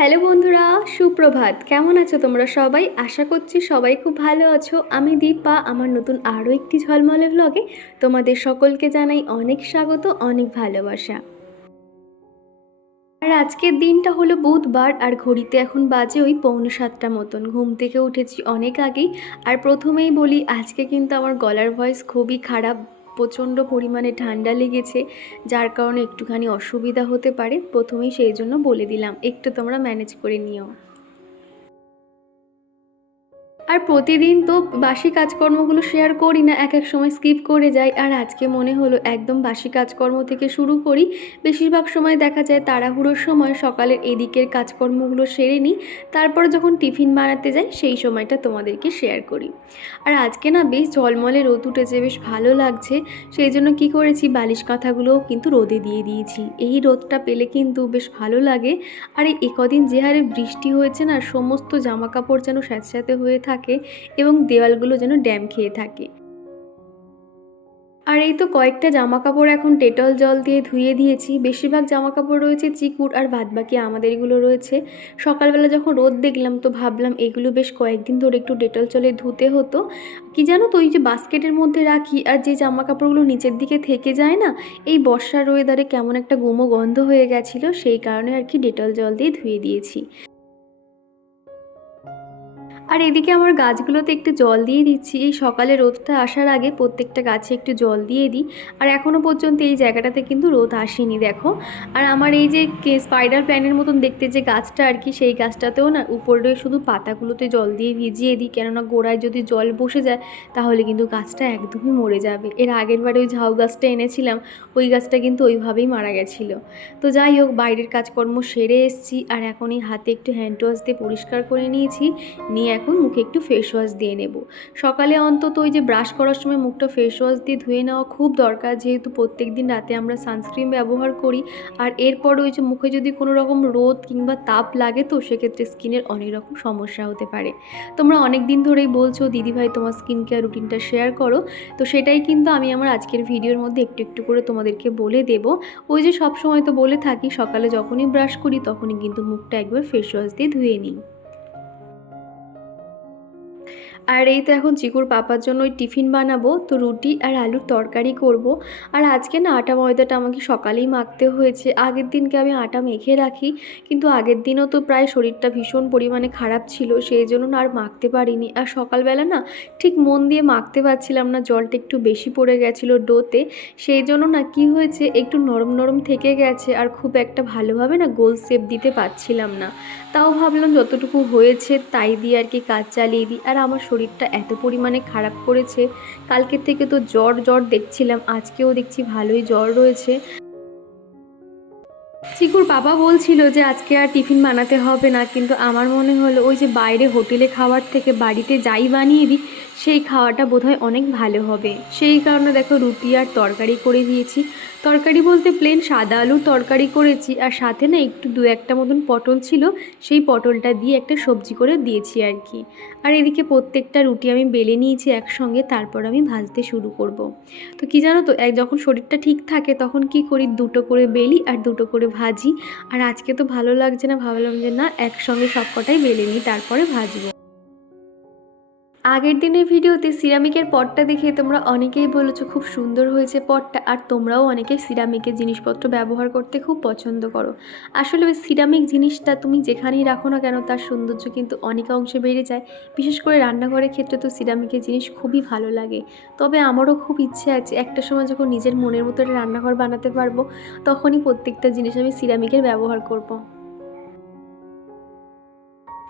Hello বন্ধুরা, সুপ্রভাত। কেমন আছো তোমরা সবাই? আশা করছি সবাই খুব ভালো আছো। আমি দীপা, আমার নতুন আরও একটি ঝলমলে ব্লগে তোমাদের সকলকে জানাই অনেক স্বাগত, অনেক ভালোবাসা। আর আজকের দিনটা হলো বুধবার, আর ঘড়িতে এখন বাজে ওই পৌনে সাতটা মতন। ঘুম থেকে উঠেছি অনেক আগেই, আর প্রথমেই বলি, আজকে কিন্তু আমার গলার ভয়েস খুবই খারাপ। প্রচণ্ড পরিমাণে ঠান্ডা লেগেছে, যার কারণে একটুখানি অসুবিধা হতে পারে। প্রথমেই সেই জন্য বলে দিলাম, একটু তোমরা ম্যানেজ করে নিও। আর প্রতিদিন তো বাসি কাজকর্মগুলো শেয়ার করি না, এক এক সময় স্কিপ করে যাই। আর আজকে মনে হলো একদম বাসি কাজকর্ম থেকে শুরু করি। বেশিরভাগ সময় দেখা যায় তাড়াহুড়োর সময় সকালের এদিকের কাজকর্মগুলো সেরে নিই। তারপর যখন টিফিন বানাতে যাই, সেই সময়টা তোমাদেরকে শেয়ার করি। আর আজকে না বেশ ঝলমলে রোদ উঠেছে, বেশ ভালো লাগছে। সেই জন্য কি করেছি, বালিশ কাঁথাগুলোও কিন্তু রোদে দিয়ে দিয়েছি। এই রোদটা পেলে কিন্তু বেশ ভালো লাগে। আর এই একদিন যে হারে বৃষ্টি হয়েছে না, সমস্ত জামা কাপড় যেন স্যাঁতস্যাঁতে হয়ে থাকে। এবং দেওয়ালগুলো যেন ড্যাম খেয়ে থাকে। আর এই তো কয়েকটা জামা কাপড় এখন ডেটল জল দিয়ে ধুয়ে দিয়েছি। বেশিরভাগ জামা কাপড় রয়েছে চিকুর আর বাদবাকি আমাদের এগুলো রয়েছে। সকালবেলা যখন রোদ দেখলাম তো ভাবলাম এগুলো বেশ কয়েকদিন ধরে একটু ডেটল জলে ধুতে হতো। কি জানো তো ওই যে বাস্কেটের মধ্যে রাখি আর যে জামা কাপড়গুলো নিচের দিকে থেকে যায় না, এই বর্ষার ওয়েদারে কেমন একটা গুমো গন্ধ হয়ে গেছিল, সেই কারণে আর কি ডেটল জল দিয়ে ধুয়ে দিয়েছি। আর এদিকে আমার গাছগুলোতে একটু জল দিয়ে দিচ্ছি। এই সকালে রোদটা আসার আগে প্রত্যেকটা গাছে একটু জল দিয়ে দিই। আর এখনও পর্যন্ত এই জায়গাটাতে কিন্তু রোদ আসেনি, দেখো। আর আমার এই যে স্পাইডার প্ল্যানের মতন দেখতে যে গাছটা আর কি, সেই গাছটাতেও না উপরে শুধু পাতাগুলোতে জল দিয়ে ভিজিয়ে দিই। কেননা গোড়ায় যদি জল বসে যায়, তাহলে কিন্তু গাছটা একদমই মরে যাবে। এর আগের বারে ওই ঝাউ গাছটা এনেছিলাম, ওই গাছটা কিন্তু ওইভাবেই মারা গেছিল। তো যাই হোক, বাইরের কাজকর্ম সেরে এসছি। আর এখন এই হাতে একটু হ্যান্ড ওয়াশ দিয়ে পরিষ্কার করে নিয়েছি। নিয়ে এখন মুখে একটু ফেস ওয়াশ দিয়ে নেব। সকালে অন্তত ওই যে ব্রাশ করার সময় মুখটা ফেস ওয়াশ দিয়ে ধুয়ে নেওয়া খুব দরকার, যেহেতু প্রত্যেক দিন রাতে আমরা সানস্ক্রিন ব্যবহার করি। আর এরপর ওই যে মুখে যদি কোনো রকম রোদ কিংবা তাপ লাগে তো সেক্ষেত্রে স্কিনের অনেক রকম সমস্যা হতে পারে। তোমরা অনেক দিন ধরেই বলছো, দিদিভাই, তোমার স্কিন কেয়ার রুটিনটা শেয়ার করো। তো সেটাই কিন্তু আমি আমার আজকের ভিডিওর মধ্যে একটু একটু করে তোমাদেরকে বলে দেব। ওই যে সব সময় তো বলে থাকি, সকালে যখনই ব্রাশ করি তখনই কিন্তু মুখটা একবার ফেস ওয়াশ দিয়ে ধুয়ে নিই। আর এই তো এখন চিকুর পাপার জন্য ওই টিফিন বানাবো, তো রুটি আর আলুর তরকারি করব। আর আজকে না আটা ময়দাটা আমাকে সকালেই মাখতে হয়েছে। আগের দিনকে আমি আটা মেখে রাখি, কিন্তু আগের দিনও তো প্রায় শরীরটা ভীষণ পরিমাণে খারাপ ছিল, সেই জন্য না আর মাখতে পারিনি। আর সকালবেলা না ঠিক মন দিয়ে মাখতে পারছিলাম না, জলটা একটু বেশি পড়ে গেছিল ডোতে, সেই জন্য না কি হয়েছে একটু নরম নরম থেকে গেছে, আর খুব একটা ভালোভাবে না গোল শেপ দিতে পারছিলাম না। তাও ভাবলাম যতটুকু হয়েছে তাই দিয়ে আর কি কাজ চালিয়ে দিই। আর আমার শরীরটা এত পরিমাণে খারাপ করেছে। কালকের থেকে তো জ্বর জ্বর দেখছিলাম, আজকেও দেখছি ভালোই জ্বর রয়েছে। চিকুর বাবা বলছিল যে আজকে আর টিফিন বানাতে হবে না, কিন্তু আমার মনে হলো ওই যে বাইরে হোটেলে খাওয়ার থেকে বাড়িতে যাই বানিয়ে দিই, সেই খাওয়াটা বোধহয় অনেক ভালো হবে। সেই কারণে দেখো রুটি আর তরকারি করে দিয়েছি। তরকারি বলতে প্লেন সাদা আলুর তরকারি করেছি, আর সাথে না একটু দু একটা মতন পটল ছিল, সেই পটলটা দিয়ে একটা সবজি করে দিয়েছি আর কি। আর এদিকে প্রত্যেকটা রুটি আমি বেলে নিয়েছি একসঙ্গে, তারপর আমি ভাজতে শুরু করব। তো কি জানো তো, এক যখন শরীরটা ঠিক থাকে তখন কি করি, দুটো করে বেলি আর দুটো করে ভাজি আর আজকে তো ভালো লাগছে না, ভাবলাম যে না, একসঙ্গে সব কটাই বেলে নিই, তারপরে ভাজবো। আগের দিনের ভিডিওতে সিরামিকের পটটা দেখে তোমরা অনেকেই বলেছ খুব সুন্দর হয়েছে পটটা, আর তোমরাও অনেকে সিরামিকের জিনিসপত্র ব্যবহার করতে খুব পছন্দ করো। আসলে ওই সিরামিক জিনিসটা তুমি যেখানেই রাখো না কেন, তার সৌন্দর্য কিন্তু অনেক অংশে বেড়ে যায়। বিশেষ করে রান্নাঘরের ক্ষেত্রে তো সিরামিকের জিনিস খুবই ভালো লাগে। তবে আমারও খুব ইচ্ছে আছে, একটা সময় যখন নিজের মনের মতো রান্নাঘর বানাতে পারব, তখনই প্রত্যেকটা জিনিস আমি সিরামিকের ব্যবহার করব।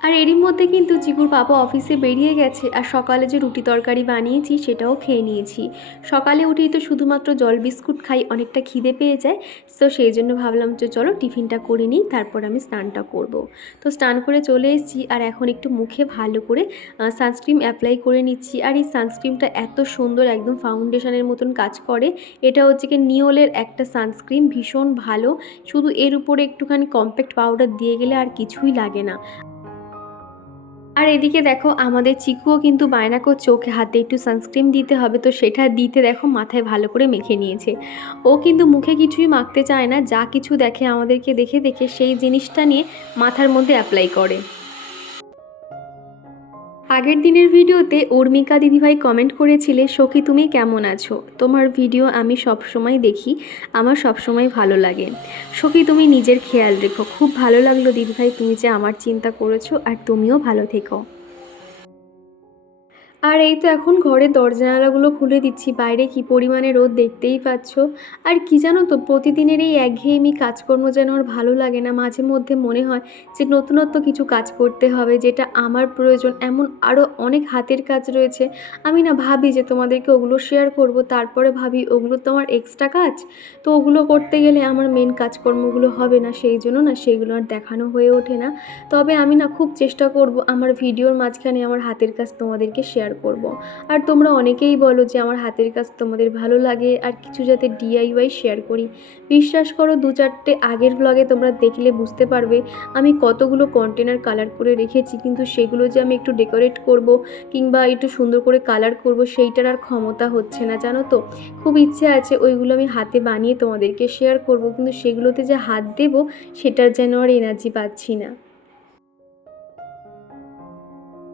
আর এরই মধ্যে কিন্তু চিকুর বাবা অফিসে বেরিয়ে গেছে আর সকালে যে রুটি তরকারি বানিয়েছি সেটাও খেয়ে নিয়েছি। সকালে উঠেই তো শুধুমাত্র জল বিস্কুট খাই, অনেকটা খিদে পেয়ে যায়। তো সেই জন্য ভাবলাম যে চলো টিফিনটা করে নিই, তারপর আমি স্নানটা করব। তো স্নান করে চলে এসেছি আর এখন একটু মুখে ভালো করে সানস্ক্রিন অ্যাপ্লাই করে নিচ্ছি। আর এই সানস্ক্রিনটা এত সুন্দর একদম ফাউন্ডেশনের মতন কাজ করে, এটা হচ্ছে কি নিওলের একটা সানস্ক্রিন, ভীষণ ভালো। শুধু এর উপরে একটুখানি কম্প্যাক্ট পাউডার দিয়ে গেলে আর কিছুই লাগে না। আর এদিকে দেখো, আমাদের চিকুও কিন্তু বায়না কর চোখে হাতে একটু সানস্ক্রিন দিতে হবে, তো সেটা দিতে দেখো মাথায় ভালো করে মেখে নিয়েছে। ও কিন্তু মুখে কিছুই মাখতে চায় না, যা কিছু দেখে আমাদেরকে দেখে দেখে সেই জিনিসটা নিয়ে মাথার মধ্যে অ্যাপ্লাই করে। আগের দিনের ভিডিওতে উর্মিকা দিদিভাই কমেন্ট করেছিলে, সখী, তুমি কেমন আছো? তোমার ভিডিও আমি সব সময় দেখি, আমার সব সময় ভালো লাগে। সখী, তুমি নিজের খেয়াল রেখো। খুব ভালো লাগল দিদিভাই, তুমি যে আমার চিন্তা করেছ, আর তুমিও ভালো থেকো। আর এই তো এখন ঘরের দরজা জানালাগুলো খুলে দিচ্ছি, বাইরে কি পরিমাণে রোদ দেখতেই পাচ্ছ? আর কি জানো তো, প্রতিদিনের এই একঘেয়েমি কাজকর্ম যেন আর ভালো লাগে না। মাঝে মধ্যে মনে হয় যে নতুনত্ব কিছু কাজ করতে হবে যেটা আমার প্রয়োজন, এমন আরও অনেক হাতের কাজ রয়েছে। আমি না ভাবি যে তোমাদেরকে ওগুলো শেয়ার করব, তারপরে ভাবি ওগুলো তো আমার এক্সট্রা কাজ? তো ওগুলো করতে গেলে আমার মেন কাজকর্মগুলো হবে না, সেই জন্য না সেইগুলো আর দেখানো হয়ে ওঠে না। তবে আমি না খুব চেষ্টা করব আমার ভিডিওর মাঝখানে আমার হাতের কাজ তোমাদেরকে শেয়ার করব। আর তোমরা অনেকেই বলো যে আমার হাতের কাজ তোমাদের ভালো লাগে, আর কিছু যাতে ডিআইওয়াই শেয়ার করি। বিশ্বাস করো, দু চারটে আগের ব্লগে তোমরা দেখলে বুঝতে পারবে আমি কতগুলো কন্টেনার কালার করে রেখেছি, কিন্তু সেগুলো যে আমি একটু ডেকোরেট করব কিংবা একটু সুন্দর করে কালার করব সেইটার আর ক্ষমতা হচ্ছে না, জানো তো? খুব ইচ্ছে আছে ওইগুলো আমি হাতে বানিয়ে তোমাদেরকে শেয়ার করব, কিন্তু সেগুলোতে যে হাত দেব সেটার যেন আর এনার্জি পাচ্ছি না।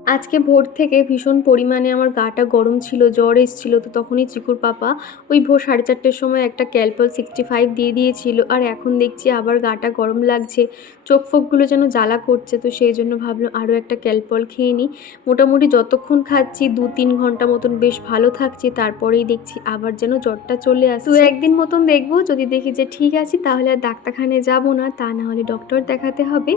আজকে ভোর থেকে ভীষণ পরিমাণে আমার গাটা গরম ছিল, জ্বর এসেছিল, তো তখনই চিকুর পাপা ওই ভোর সাড়ে চারটের সময় একটা ক্যালপল সিক্সটি ফাইভ দিয়ে দিয়েছিল, আর এখন দেখছি আবার গাটা গরম লাগছে, চোখ ফোকগুলো যেন জ্বালা করছে, তো সেই জন্য ভাবলাম আরও একটা ক্যালপল খেয়ে নিই। মোটামুটি যতক্ষণ খাচ্ছি দু তিন ঘণ্টা মতন বেশ ভালো থাকছি, তারপরেই দেখছি আবার যেন জ্বরটা চলে আসে তো একদিন মতন দেখব, যদি দেখি যে ঠিক আছে তাহলে আর ডাক্তারখানে যাব না, তা না হলে ডক্টর দেখাতে হবে।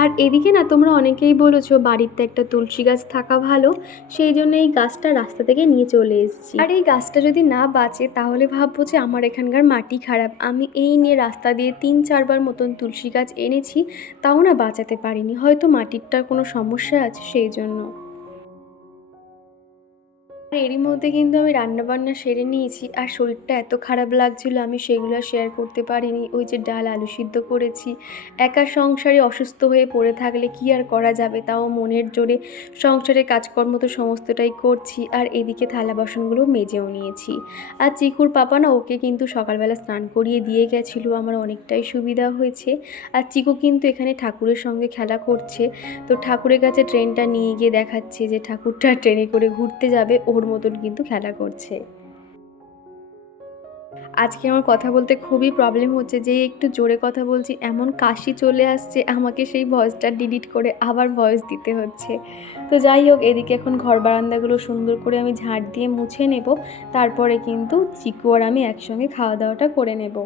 আর এদিকে না তোমরা অনেকেই বলেছ বাড়িতে একটা তুলসী গাছ থাকা ভালো, সেই জন্য এই গাছটা রাস্তা থেকে নিয়ে চলে এসেছি। আর এই গাছটা যদি না বাঁচে, তাহলে ভাববো যে আমার এখানকার মাটি খারাপ। আমি এই নিয়ে রাস্তা দিয়ে তিন চারবার মতন তুলসী গাছ এনেছি, তাও না বাঁচাতে পারিনি। হয়তো মাটিরটার কোনো সমস্যা আছে সেই জন্য। এরই মধ্যে কিন্তু আমি রান্নাবান্না সেরে নিয়েছি। আর শরীরটা এত খারাপ লাগছিল, আমি সেগুলো শেয়ার করতে পারিনি। ওই যে ডাল, আলু সিদ্ধ করেছি। একা সংসারে অসুস্থ হয়ে পড়ে থাকলে কি আর করা যাবে? তাও মনের জোরে সংসারে কাজকর্ম তো সমস্তটাই করছি। আর এদিকে থালা বাসনগুলো মেজেও নিয়েছি। আর চিকুর পাপা না, ওকে কিন্তু সকালবেলা স্নান করিয়ে দিয়ে গেছিল। আমার অনেকটাই সুবিধা হয়েছে। আর চিকু কিন্তু এখানে ঠাকুরের সঙ্গে খেলা করছে। তো ঠাকুরের কাছে ট্রেনটা নিয়ে গিয়ে দেখাচ্ছে যে ঠাকুরটা ট্রেনে করে ঘুরতে যাবে। ওর মতন কিন্তু খেলা করছে। আজকে আমার কথা বলতে খুবই প্রবলেম হচ্ছে যে একটু জোরে কথা বলছি, এমন কাশি চলে আসছে, আমাকে সেই ভয়েসটা ডিলিট করে আবার ভয়েস দিতে হচ্ছে। তো যাই হোক, এদিকে এখন ঘর বারান্দাগুলো সুন্দর করে আমি ঝাঁট দিয়ে মুছে নেব, তারপরে কিন্তু চিকু আর আমি একসঙ্গে খাওয়া দাওয়াটা করে নেব।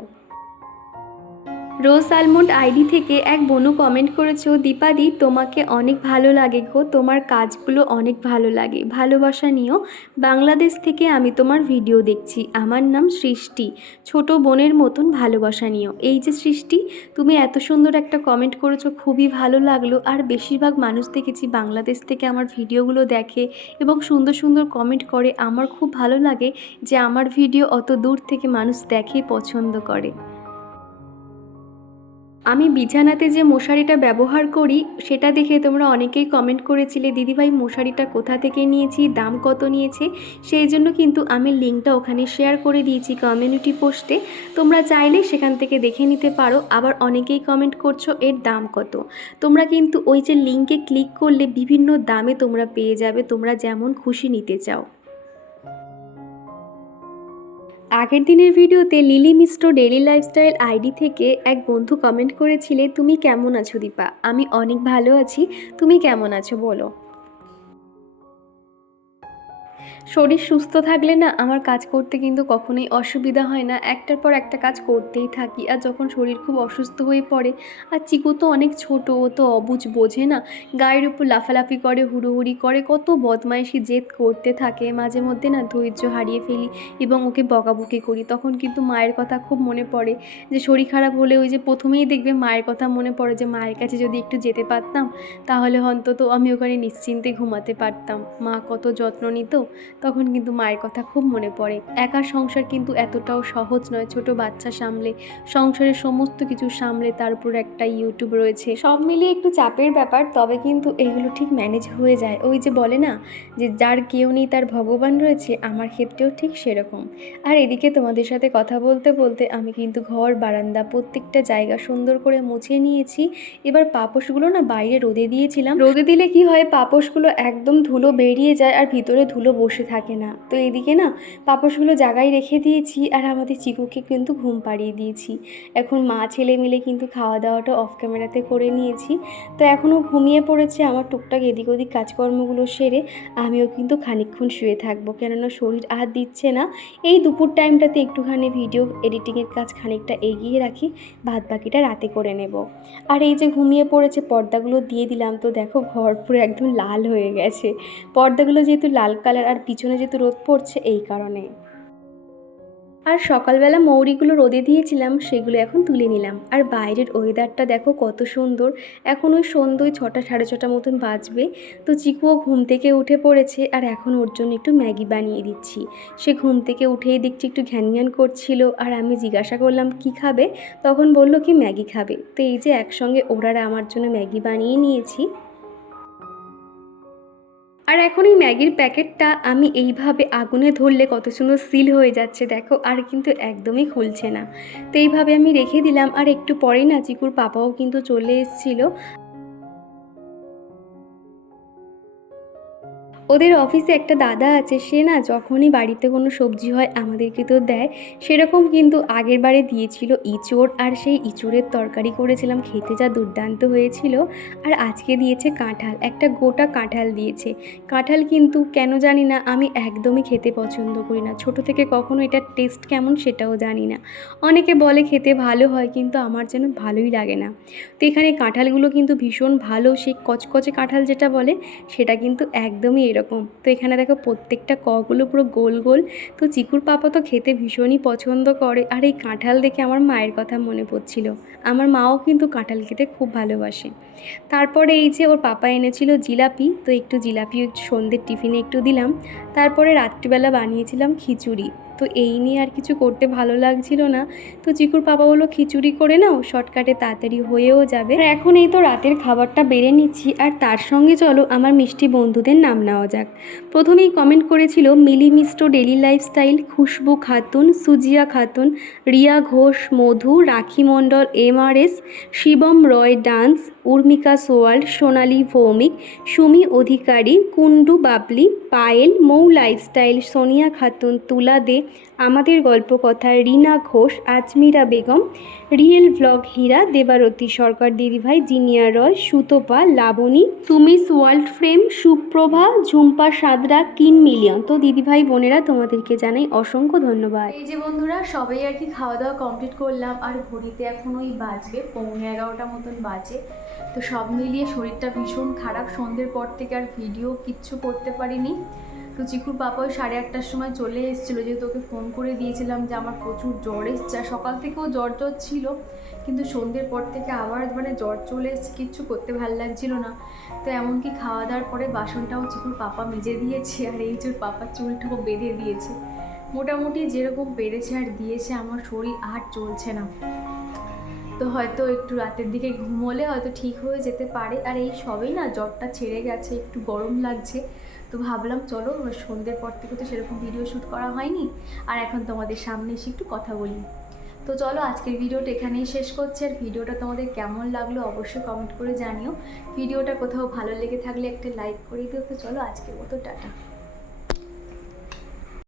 রোজ আলমন্ড আইডি থেকে এক বনু কমেন্ট করেছ দীপাদি তোমাকে অনেক ভালো লাগে গো, তোমার কাজগুলো অনেক ভালো লাগে, ভালোবাসা নিও। বাংলাদেশ থেকে আমি তোমার ভিডিও দেখছি, আমার নাম সৃষ্টি, ছোট বোনের মতন ভালোবাসা নিও। এই যে সৃষ্টি, তুমি এত সুন্দর একটা কমেন্ট করেছ, খুবই ভালো লাগল, আর বেশিরভাগ মানুষ দেখেছি বাংলাদেশ থেকে আমার ভিডিওগুলো দেখে এবং সুন্দর সুন্দর কমেন্ট করে, আমার খুব ভালো লাগে যে আমার ভিডিও অত দূর থেকে মানুষ দেখে পছন্দ করে। আমি বিছানাতে যে মশারিটা ব্যবহার করি, সেটা দেখে তোমরা অনেকেই কমেন্ট করেছিলে, দিদিভাই, মশারিটা কোথা থেকে নিয়েছি? দাম কত নিয়েছে? সেই জন্য কিন্তু আমি লিঙ্কটা ওখানে শেয়ার করে দিয়েছি কমিউনিটি পোস্টে তোমরা চাইলে সেখান থেকে দেখে নিতে পারো। আবার অনেকেই কমেন্ট করছ, এর দাম কত? তোমরা কিন্তু ওই যে লিঙ্কে ক্লিক করলে বিভিন্ন দামে তোমরা পেয়ে যাবে। তোমরা যেমন খুশি নিতে চাও। আগের দিনের ভিডিওতে লিলি মিস্ট্রো ডেলি লাইফস্টাইল আইডি থেকে এক বন্ধু কমেন্ট করেছিলে, তুমি কেমন আছো দীপা? আমি অনেক ভালো আছি, তুমি কেমন আছো বলো। শরীর সুস্থ থাকলে না আমার কাজ করতে কিন্তু কখনোই অসুবিধা হয় না। একটার পর একটা কাজ করতেই থাকি। আর যখন শরীর খুব অসুস্থ হয়ে পড়ে, আর চিকু তো অনেক ছোট, ও তো অবুঝ বোঝে না, গায়ের উপর লাফালাফি করে, হুড়োহুড়ি করে, কত বদমাইশি জেদ করতে থাকে। মাঝে মধ্যে না ধৈর্য হারিয়ে ফেলি এবং ওকে বকাবকি করি। তখন কিন্তু মায়ের কথা খুব মনে পড়ে যে, শরীর খারাপ হলে ওই যে প্রথমেই দেখবে মায়ের কথা মনে পড়ে যে, মায়ের কাছে যদি একটু যেতে পারতাম, তাহলে অন্তত আমি ওখানে নিশ্চিন্তে ঘুমাতে পারতাম। মা কত যত্ন নিত তখন কিন্তু মায়ের কথা খুব মনে পড়ে। একা সংসার কিন্তু এতটাও সহজ নয়, ছোট বাচ্চা সামলে, সংসারের সমস্ত কিছু সামলে তার উপর একটা ইউটিউব রয়েছে। সব মিলিয়ে একটু চাপের ব্যাপার, তবে কিন্তু এগুলো ঠিক ম্যানেজ হয়ে যায়। ওই যে বলে না, যে যার কেউ নেই তার ভগবান রয়েছে, আমার ক্ষেত্রেও ঠিক সেরকম। আর এদিকে তোমাদের সাথে কথা বলতে বলতে আমি কিন্তু ঘর, বারান্দা প্রত্যেকটা জায়গা সুন্দর করে মুছে নিয়েছি। এবার পাপোশগুলো না বাইরে রোদে দিয়েছিলাম। রোদে দিলে কি হয়, পাপোশগুলো একদম ধুলো বেরিয়ে যায় আর ভিতরে ধুলো বসে থাকে। না। তো এদিকে না পাপোশগুলো জায়গায় রেখে দিয়েছি আর আমাদের চিকুকে কিন্তু ঘুম পাড়িয়ে দিয়েছি। এখন মা ছেলে মিলে কিন্তু খাওয়া দাওয়াটা অফ ক্যামেরাতে করে নিয়েছি। তো এখনও ঘুমিয়ে পড়েছে, আমার টুকটাক এদিক ওদিক কাজকর্মগুলো সেরে আমিও কিন্তু খানিকক্ষণ শুয়ে থাকব। কেননা শরীর আর দিচ্ছে না। এই দুপুর টাইমটাতে একটুখানি ভিডিও এডিটিংয়ের কাজ খানিকটা এগিয়ে রাখি বাদ বাকিটা রাতে করে নেব। আর এই যে ঘুমিয়ে পড়েছে, পর্দাগুলো দিয়ে দিলাম। তো দেখো ঘর পুরো একদম লাল হয়ে গেছে। পর্দাগুলো যেহেতু লাল কালার আর পিছনে যেহেতু রোদ পড়ছে, এই কারণে। আর সকালবেলা মৌরিগুলো রোদে দিয়েছিলাম, সেগুলো এখন তুলে নিলাম। আর বাইরের ওয়েদারটা দেখো কত সুন্দর। এখন ওই সন্ধ্যে ছটা, সাড়ে ছটা মতন বাজবে। তো চিকুও ঘুম থেকে উঠে পড়েছে, আর এখন ওর জন্য একটু ম্যাগি বানিয়ে দিচ্ছি। সে ঘুম থেকে উঠেই দেখছি একটু ঘ্যান ঘ্যান করছিল, আর আমি জিজ্ঞাসা করলাম, কি খাবে? তখন বলল কি ম্যাগি খাবে। তো এই যে একসঙ্গে ওরা আমার জন্য ম্যাগি বানিয়ে নিয়েছি। আর এখন এই ম্যাগির প্যাকেটটা আমি এইভাবে আগুনে ধরলে কত সুন্দর সিল হয়ে যাচ্ছে, দেখো, আর কিন্তু একদমই খুলছে না। তো এইভাবে আমি রেখে দিলাম, আর একটু পরেই না চিকুর পাপাও কিন্তু চলে এসেছিল। ওদের অফিসে একটা দাদা আছে, সে না যখনই বাড়িতে কোনো সবজি হয় আমাদেরকে তো দেয়। সেরকম কিন্তু আগের বারে দিয়েছিল ইঁচড় আর সেই ইঁচড়ের তরকারি করেছিলাম, খেতে যা দুর্দান্ত হয়েছিল। আর আজকে দিয়েছে কাঁঠাল, একটা গোটা কাঁঠাল দিয়েছে। কাঁঠাল কিন্তু কেন জানি না, আমি একদমই খেতে পছন্দ করি না। ছোট থেকে কখনো এটার টেস্ট কেমন সেটাও জানি না। অনেকে বলে খেতে ভালো হয়, কিন্তু আমার যেন ভালোই লাগে না। তো এখানে কাঁঠালগুলো কিন্তু ভীষণ ভালো, সেই কচকচে কাঁঠাল যেটা বলে, সেটা কিন্তু একদমই এরকম। তো এখানে দেখো প্রত্যেকটা কগুলো পুরো গোল গোল। তো চিকুর পাপা তো খেতে ভীষণই পছন্দ করে। আর এই কাঁঠাল দেখে আমার মায়ের কথা মনে পড়ছিল। আমার মাও কিন্তু কাঁঠাল খেতে খুব ভালোবাসে। তারপরে এই যে ওর পাপা এনেছিল জিলাপি, তো একটু জিলাপি সন্ধ্যের টিফিনে একটু দিলাম। তারপরে রাত্রিবেলা বানিয়েছিলাম খিচুড়ি। তো এই নিয়ে আর কিছু করতে ভালো লাগছিল না। তো চিকুর পাপা বলো খিচুড়ি করে নাও, শর্টকাটে তাড়াতাড়ি হয়েও যাবে। আর এখন এই তো রাতের খাবারটা বেড়ে নিচ্ছি, আর তার সঙ্গে চলো আমার মিষ্টি বন্ধুদের নাম নেওয়া যাক। প্রথমেই কমেন্ট করেছিল Mili মিস্টো daily lifestyle Khushbu Khatun, Sujiya Khatun, Riya Ghosh, Madhu, Rakhi Mondal, M R S, Shibam Roy dance Urmika Soyal, Sonali Bhowmik, Sumi Adhikari Kundu Babli, Payel, Mou lifestyle Sonia Khatun, Tula De আমাদের Golpokotha Rina Ghosh, Azmira Begum, real blog Hira, Debarati Sarkar, Didibhai, Zinia Roy, Sutapa, Laboni, Sumis world frame Suprabha, Jhumpa Sadra কিন million. তো দিদিভাই বোনেরা, তোমাদেরকে জানাই অসংখ্য ধন্যবাদ। এই যে বন্ধুরা, সবাই আর কি খাওয়া দাওয়া কমপ্লিট করলাম, আর ঘড়িতে এখন ওই বাজবে, পৌনে এগারোটা মতন বাজে। তো সব মিলিয়ে শরীরটা ভীষণ খারাপ, সন্ধ্যের পর থেকে আর ভিডিও কিচ্ছু করতে পারিনি। তো চিকুর পাপা ওই সাড়ে আটটার সময় চলে এসেছিল। যেহেতু ওকে ফোন করে দিয়েছিলাম যে আমার প্রচুর জ্বর এসছে। সকাল থেকেও জ্বর জ্বর ছিল, কিন্তু সন্ধ্যের পর থেকে আবার মানে জ্বর চলে এসছে, কিচ্ছু করতে ভালো লাগছিল না। তো এমনকি খাওয়া দাওয়ার পরে বাসনটাও চিকুর পাপা মেজে দিয়েছে, আর এই ওর পাপার চুলটাও বেঁধে দিয়েছে। মোটামুটি যেরকম বেড়েছে আর দিয়েছে, আমার শরীর আর চলছে না। তো হয়তো একটু রাতের দিকে ঘুমোলে হয়তো ঠিক হয়ে যেতে পারে। আর এই সবেই না জ্বরটা ছেড়ে গেছে, একটু গরম লাগছে। তো ভাবলাম, চলো সন্ধ্যের পর থেকে তো সেরকম ভিডিও শ্যুট করা হয়নি। আর এখন তোমাদের সামনে এসে একটু কথা বলি। তো চলো, আজকের ভিডিওটা এখানেই শেষ করছি। আর ভিডিওটা তোমাদের কেমন লাগল অবশ্যই কমেন্ট করে জানিও। ভিডিওটা কোথাও ভালো লেগে থাকলে একটা লাইক করে দিও। তো চলো, আজকের মতো, টাটা।